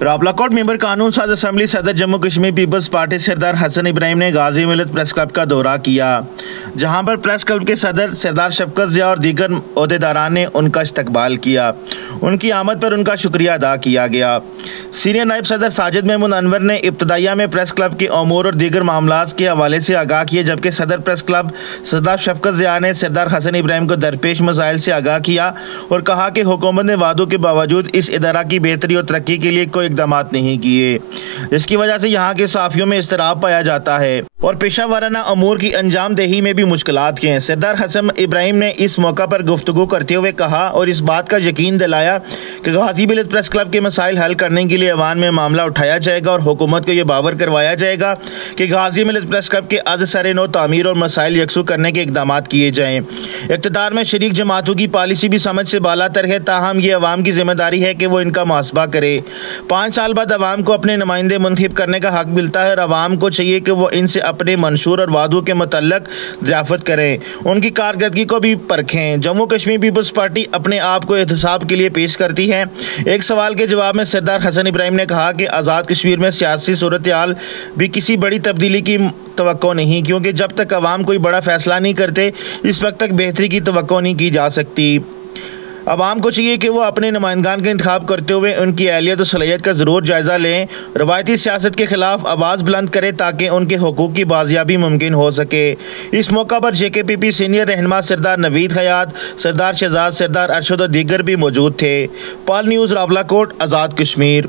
Rawalakot member कानून साज assembly सदर जम्मू कश्मीर पीपल्स पार्टी सरदार हसन इब्राहिम ने गाजी मिलत प्रेस क्लब का दौरा किया, जहां पर प्रेस क्लब के सदर सरदार शफकत ज़िया और दीगर ओहदेदारान ने उनका इस्तकबाल किया। उनकी आमद पर उनका शुक्रिया अदा किया गया। सीनियर नायब सदर साजिद महमूद अनवर ने इब्तदाइया में प्रेस क्लब के अमूर और दीगर मामलात के हवाले से आगाह किए, जबकि सदर प्रेस क्लब सरदार शफकत ज़िया ने सरदार हसन इब्राहिम को दरपेश मसाइल से आगाह किया और कहा कि हुकूमत ने वादों के बावजूद इस इदारा की बेहतरी और तरक्की के लिए कोई इक़दाम नहीं किए, जिसकी वजह से यहाँ के सहाफ़ियों में इज़्तिराब पाया जाता है और पेशा वाराना अमूर की अंजाम दही में भी मुश्किलात के हैं। सरदार हसन इब्राहिम ने इस मौका पर गुफ्तगू करते हुए कहा और इस बात का यकीन दिलाया कि गाजी मिलत प्रेस क्लब के मसाइल हल करने के लिए अवान में मामला उठाया जाएगा और हुकूमत को यह बावर करवाया जाएगा कि गाजी मिलत प्रेस क्लब के अज़ सर नो तामीर और मसाइल यकसू करने के इक़दाम किए जाएँ। इक़्तिदार में शरीक जमातों की पॉलिसी भी समझ से बालातर है, ताहम ये अवाम की जिम्मेदारी है कि वो इनका मुहासबा करे। 5 साल बाद अवाम को अपने नुमाइंदे मुंतखब करने का हक मिलता है और अवाम को चाहिए कि वो इनसे अपने मंशूर और वादों के मुतल्लक दरियाफ़त करें, उनकी कारकर्दगी को भी परखें। जम्मू कश्मीर पीपल्स पार्टी अपने आप को एहतसाब के लिए पेश करती है। एक सवाल के जवाब में सरदार हसन इब्राहिम ने कहा कि आज़ाद कश्मीर में सियासी सूरत हाल भी किसी बड़ी तब्दीली की तवक्को नहीं, क्योंकि जब तक अवाम कोई बड़ा फैसला नहीं करते इस वक्त तक बेहतरी की तवक्को नहीं की जा सकती। अवाम को चाहिए कि वो अपने नुमाइंदगान का इंतखाब करते हुए उनकी अहलियत और सलाहियत का ज़रूर जायज़ा लें, रवायती सियासत के ख़िलाफ़ आवाज़ बुलंद करें ताकि उनके हुकूक़ की बाजियाबी मुमकिन हो सके। इस मौका पर JKPP सीनियर रहनुमा सरदार नवीद हयात, सरदार शहजाद, सरदार अरशद और दीगर भी मौजूद थे। पाल न्यूज़ रावलाकोट, आज़ाद कश्मीर।